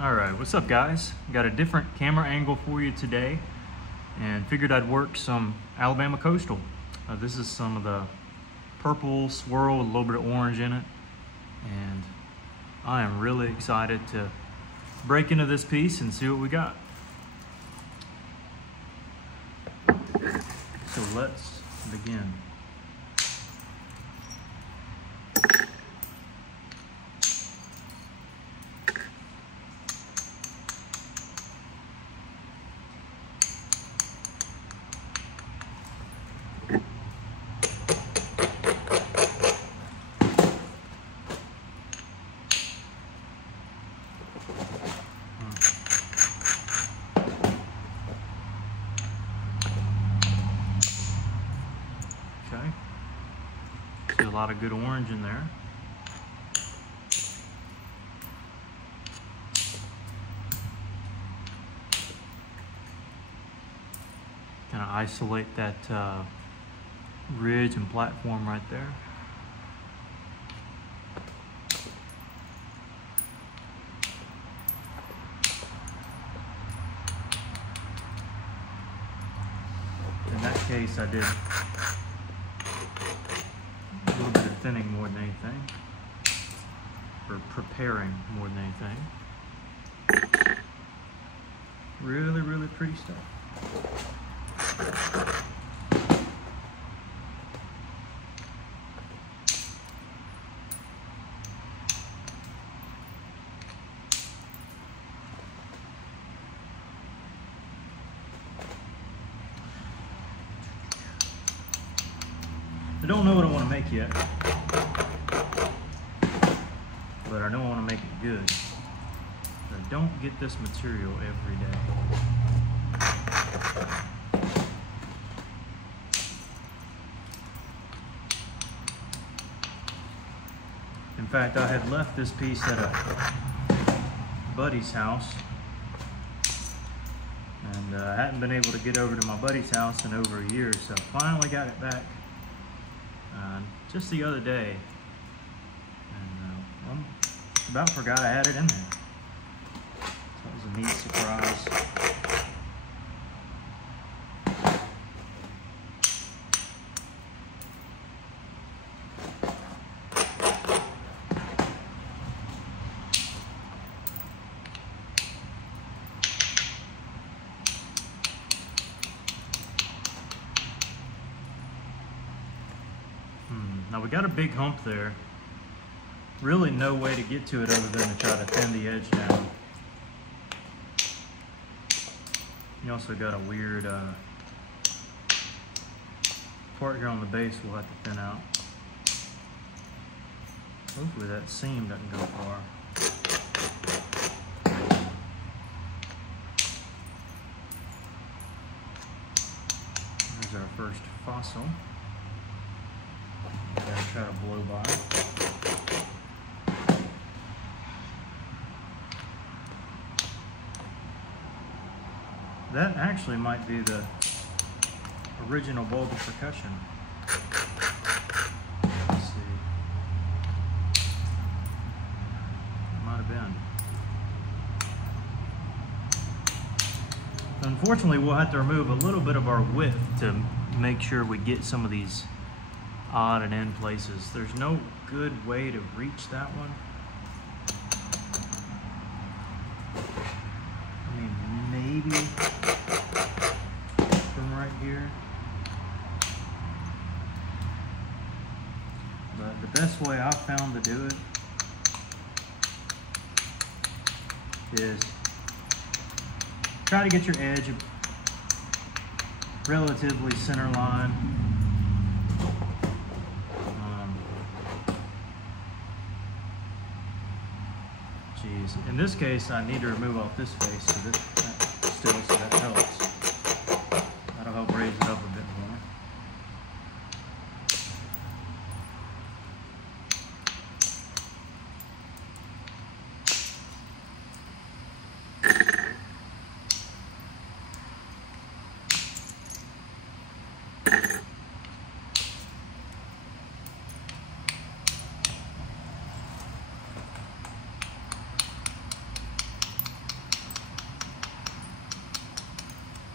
Alright, what's up guys? Got a different camera angle for you today and figured I'd work some Alabama Coastal. This is some of the purple swirl with a little bit of orange in it, and I am really excited to break into this piece and see what we got. So let's begin. See a lot of good orange in there. Kind of isolate that ridge and platform right there. In that case, I did a little bit of thinning more than anything, or preparing more than anything. Really, really pretty stuff. I don't know what I want to make yet, but I know I want to make it good. I don't get this material every day. In fact, I had left this piece at a buddy's house, and I hadn't been able to get over to my buddy's house in over a year, so I finally got it back just the other day, and I about forgot I had it in there. So that was a neat surprise. Now we got a big hump there. Really no way to get to it other than to try to thin the edge down. You also got a weird part here on the base we'll have to thin out. Hopefully that seam doesn't go far. There's our first fossil. Gotta try to blow by. That actually might be the original bulb of percussion. Let's see. Might have been. Unfortunately, we'll have to remove a little bit of our width to make sure we get some of these odd and end places. There's no good way to reach that one. I mean, maybe from right here. But the best way I've found to do it is try to get your edge relatively center line. In this case, I need to remove off this face so that helps. That'll help raise it up a bit more.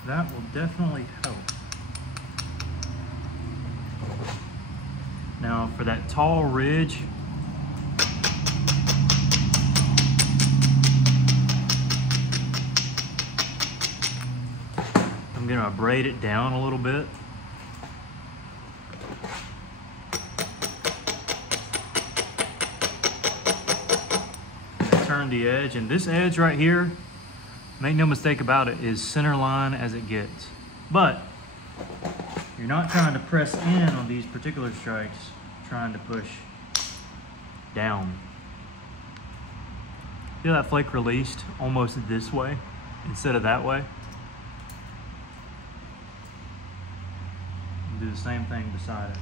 That will definitely help. Now for that tall ridge, I'm gonna braid it down a little bit. Turn the edge, and this edge right here, make no mistake about it, is center line as it gets. But you're not trying to press in on these particular strikes, you're trying to push down. Feel that flake released almost this way instead of that way? Do the same thing beside it.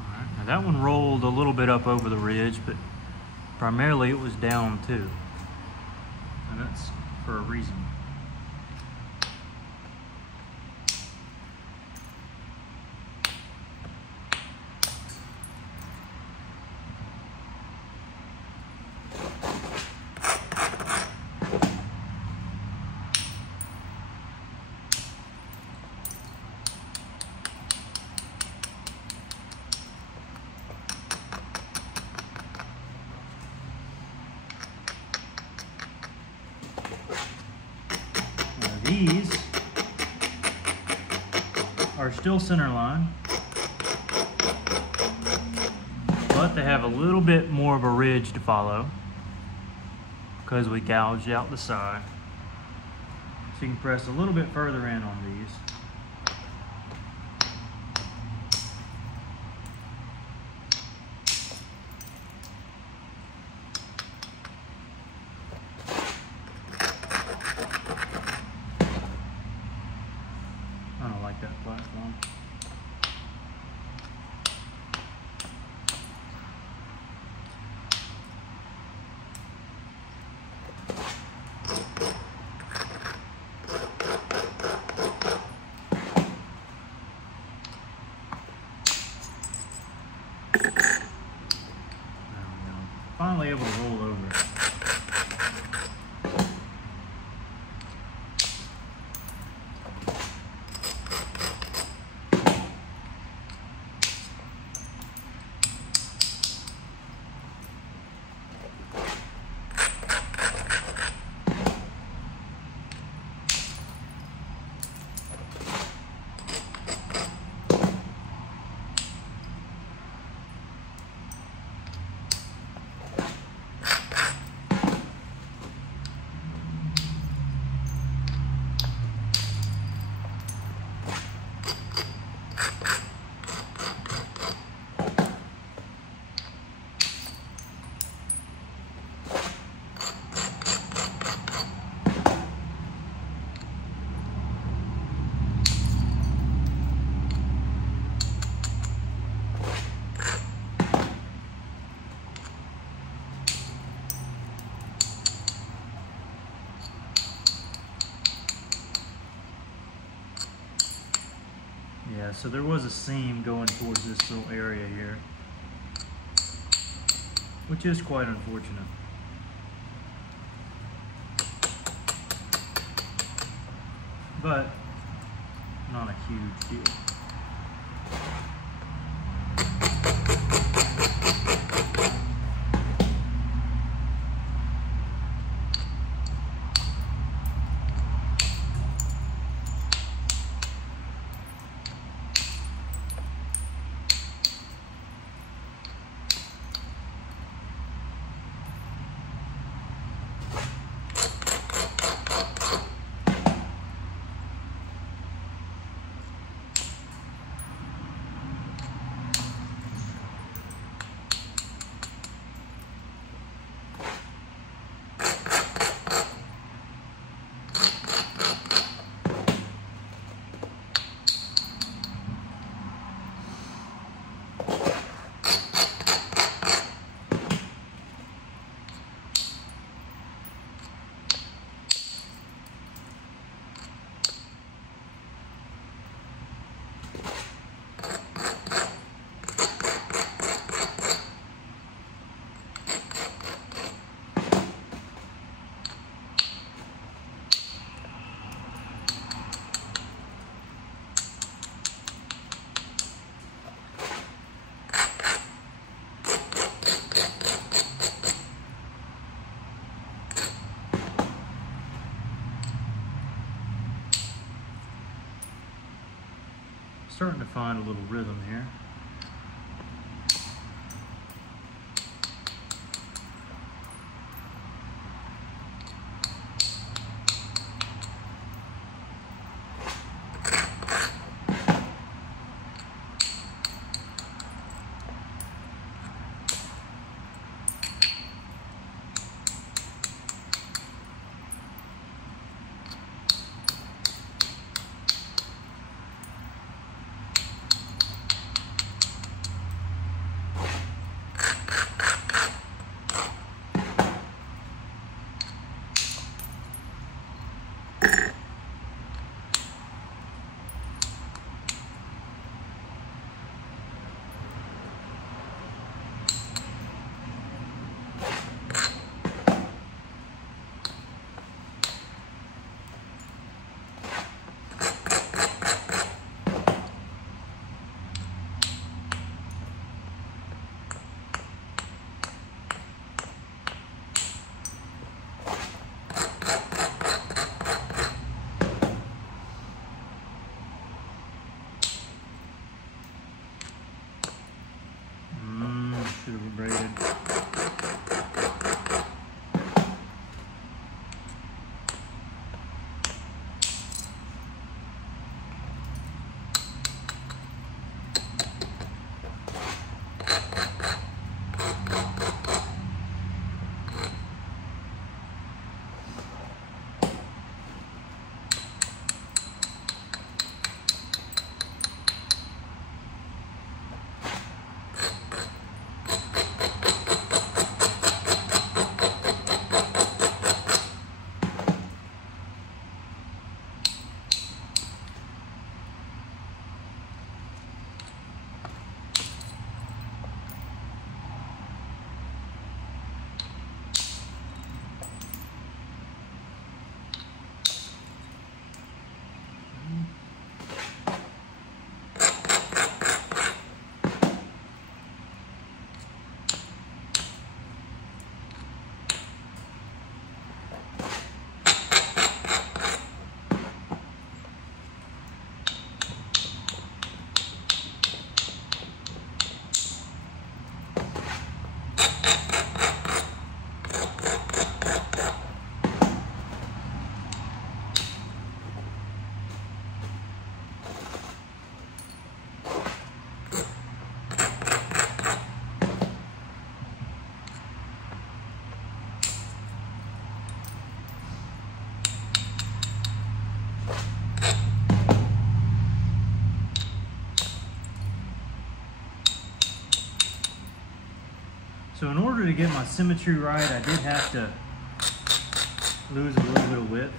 Alright, now that one rolled a little bit up over the ridge, but primarily it was down too. And that's for a reason. These are still center line, but they have a little bit more of a ridge to follow because we gouged out the side. So you can press a little bit further in on these. I don't like that platform. Finally able to roll over it. Yeah, so there was a seam going towards this little area here, which is quite unfortunate. But not a huge deal. starting to find a little rhythm here. Should have braided. So in order to get my symmetry right, I did have to lose a little bit of width.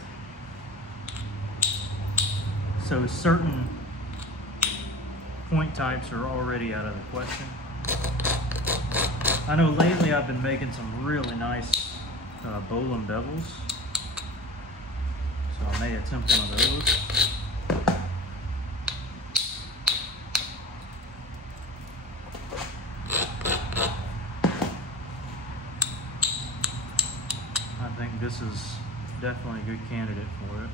So certain point types are already out of the question. I know lately I've been making some really nice bowline bevels. So I may attempt one of those. I think this is definitely a good candidate for it.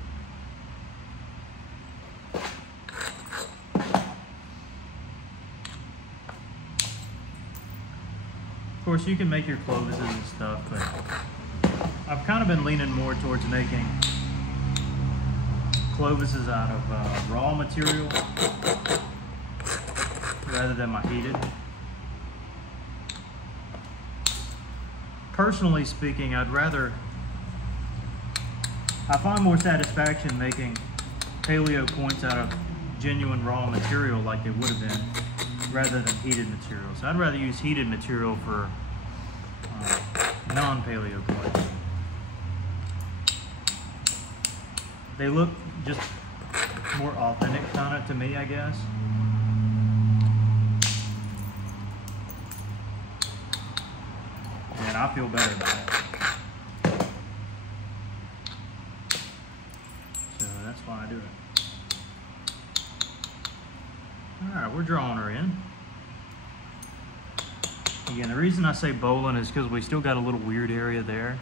Of course, you can make your clovises and stuff, but I've kind of been leaning more towards making clovises out of raw material rather than my heated. Personally speaking, I find more satisfaction making paleo points out of genuine raw material like they would have been rather than heated material. So I'd rather use heated material for non-paleo points. They look just more authentic kind of to me, I guess. And I feel better about it. So that's why I do it. Alright, we're drawing her in. Again, the reason I say bowline is because we still got a little weird area there.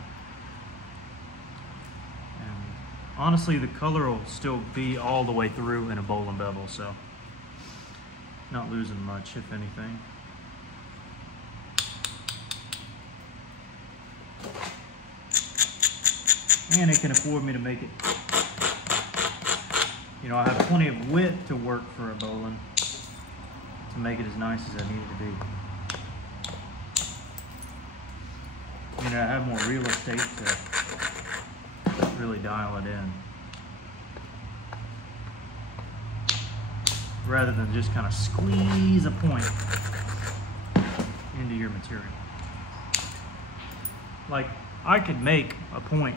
And honestly, the color will still be all the way through in a bowline bevel, so Not losing much, if anything. And it can afford me to make it, you know, I have plenty of width to work for a bowline to make it as nice as I need it to be. You know, I have more real estate to really dial it in, rather than just kind of squeeze a point into your material. Like, I could make a point,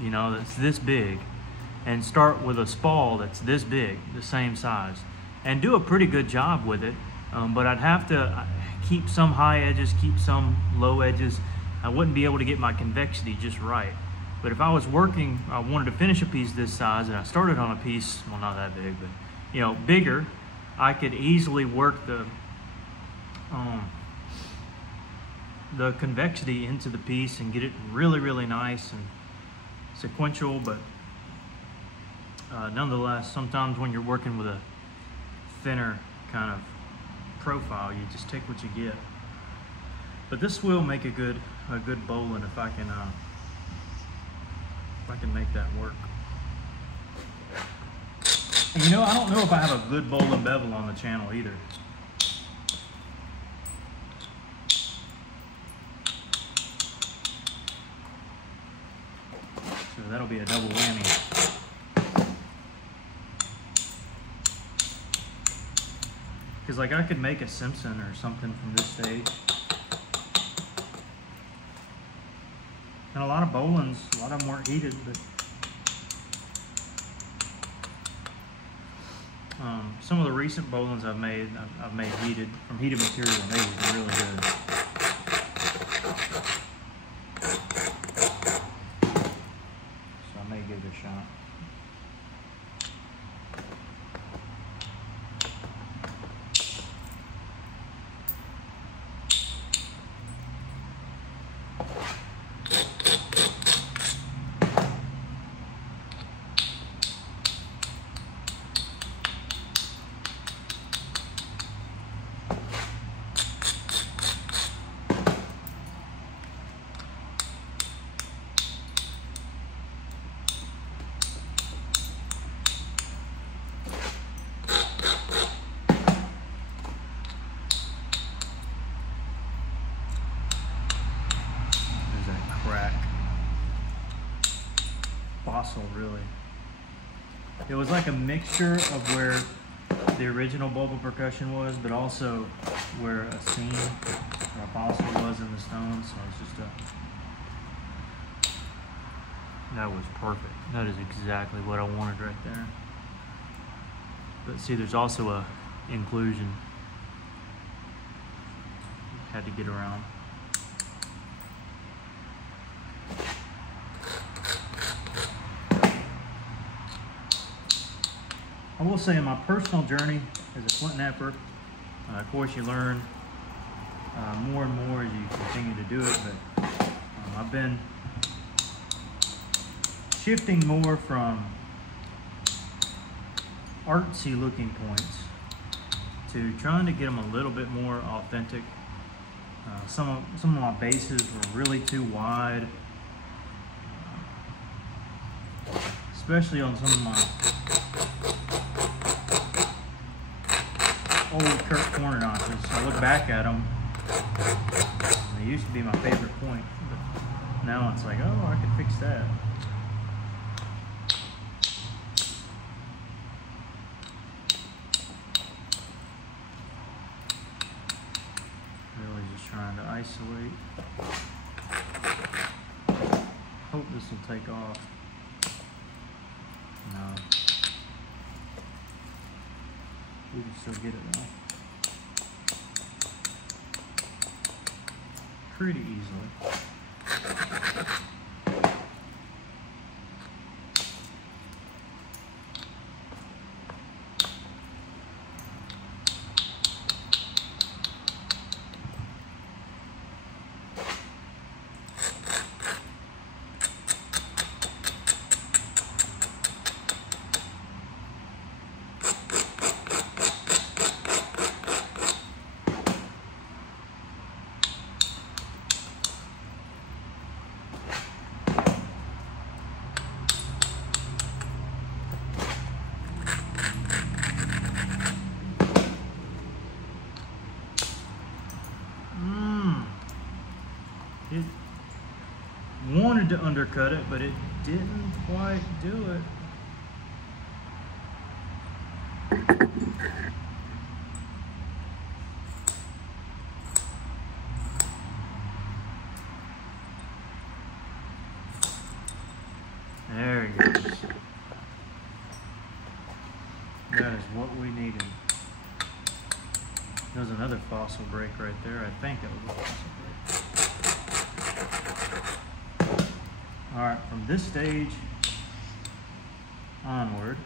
you know, that's this big and start with a spall that's this big, the same size, and do a pretty good job with it, but I'd have to keep some high edges, keep some low edges. I wouldn't be able to get my convexity just right. But if I was working, I wanted to finish a piece this size, and I started on a piece, well, not that big, but, you know, bigger, I could easily work the convexity into the piece and get it really, really nice and sequential. But nonetheless, sometimes when you're working with a thinner kind of profile, you just take what you get. But this will make a good bowline if I can make that work. And you know, I don't know if I have a good bowline bevel on the channel either. So that'll be a double whammy. Because like I could make a Simpson or something from this stage. And a lot of bowlines, a lot of them weren't heated, but some of the recent bowlines I've made heated, from heated material, and they were really good. So I may give it a shot. Fossil, really. It was like a mixture of where the original Bulba percussion was, but also where a seam or a fossil was in the stone. So it's just that was perfect. That is exactly what I wanted right there. But see, there's also a inclusion. Had to get around. I will say, in my personal journey as a flint napper, of course you learn more and more as you continue to do it, but I've been shifting more from artsy looking points to trying to get them a little bit more authentic. Some of my bases were really too wide, especially on some of my old Kurt corner notches. I look back at them, and they used to be my favorite point, but now it's like, oh, I could fix that. Really just trying to isolate. Hope this will take off. No. We can still get it though. Pretty easily. wanted to undercut it, but it didn't quite do it. There he goes. That is what we needed. There's another fossil break right there. I think that was a fossil break. All right, from this stage onward,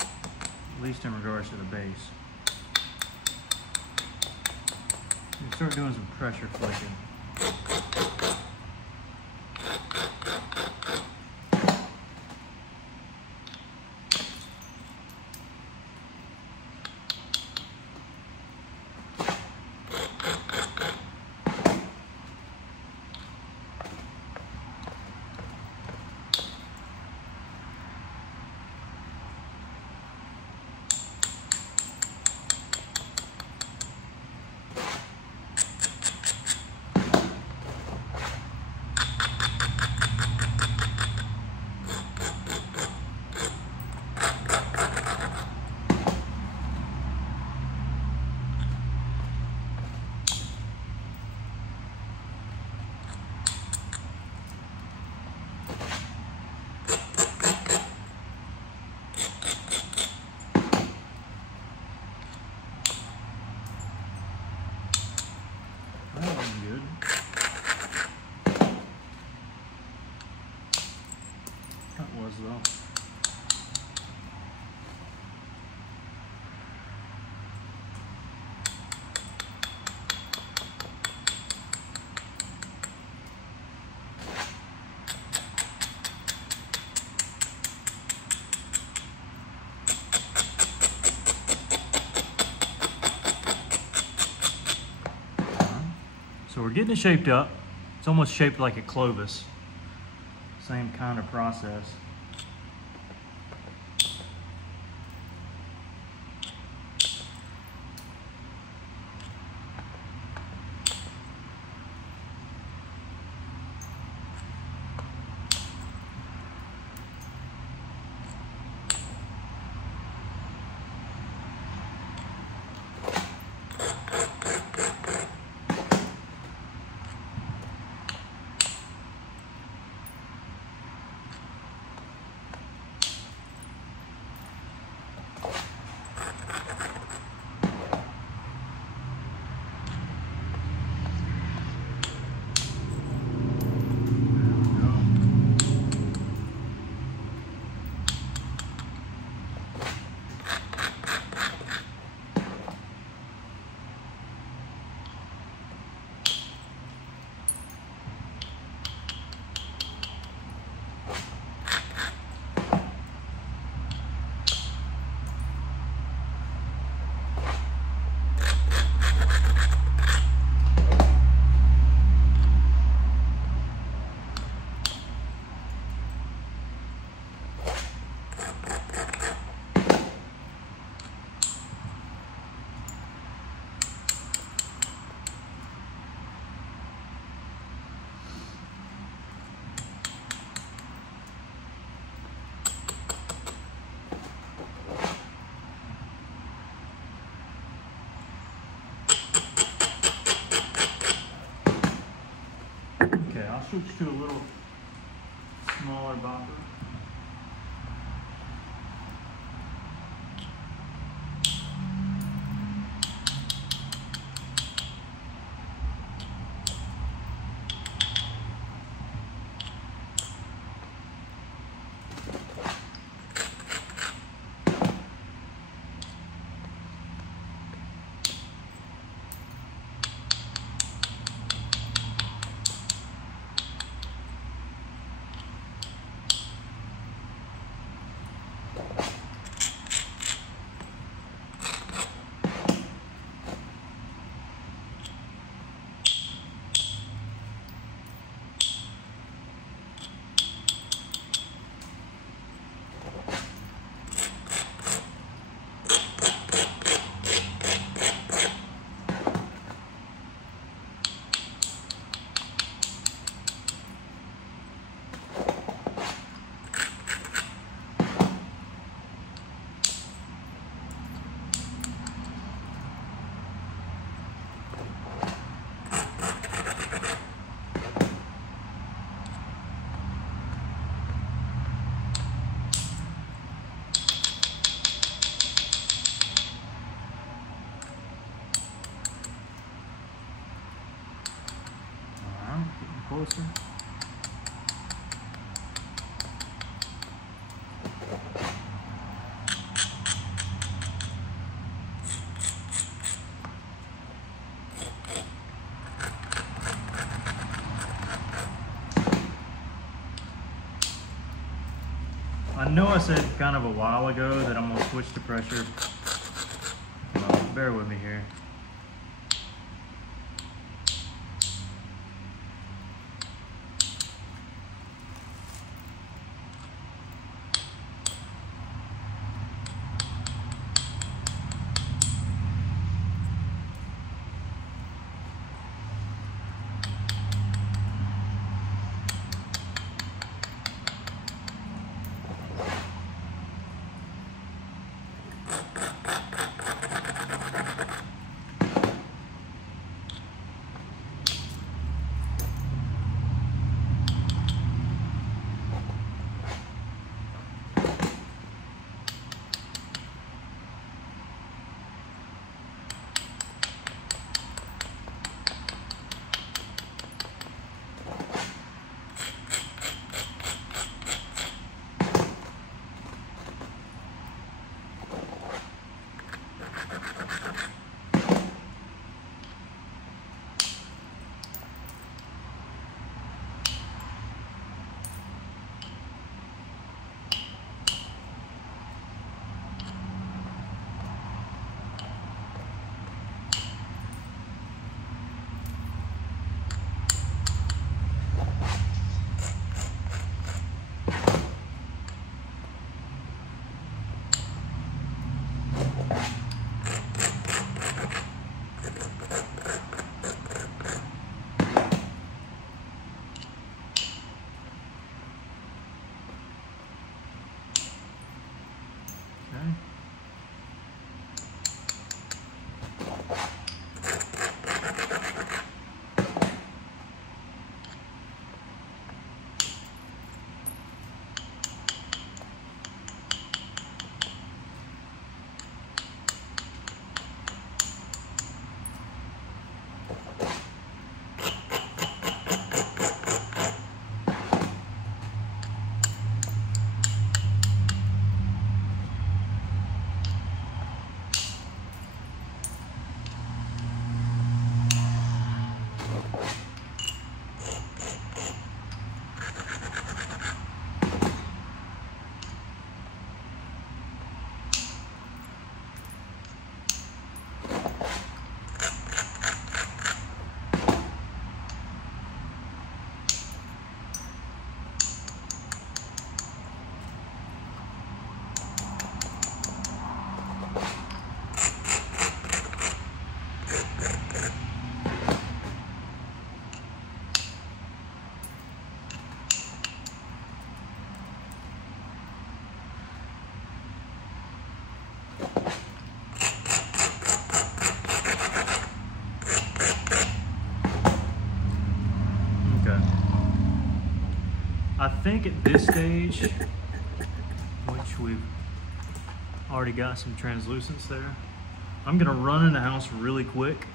at least in regards to the base, you start doing some pressure flicking. That wasn't good. That was though. So we're getting it shaped up. It's almost shaped like a Clovis. Same kind of process. Okay, I'll switch to a little smaller bopper. closer. I know I said kind of a while ago that I'm gonna switch to pressure. Well, bear with me here. I think at this stage, which we've already got some translucence there, I'm gonna run in the house really quick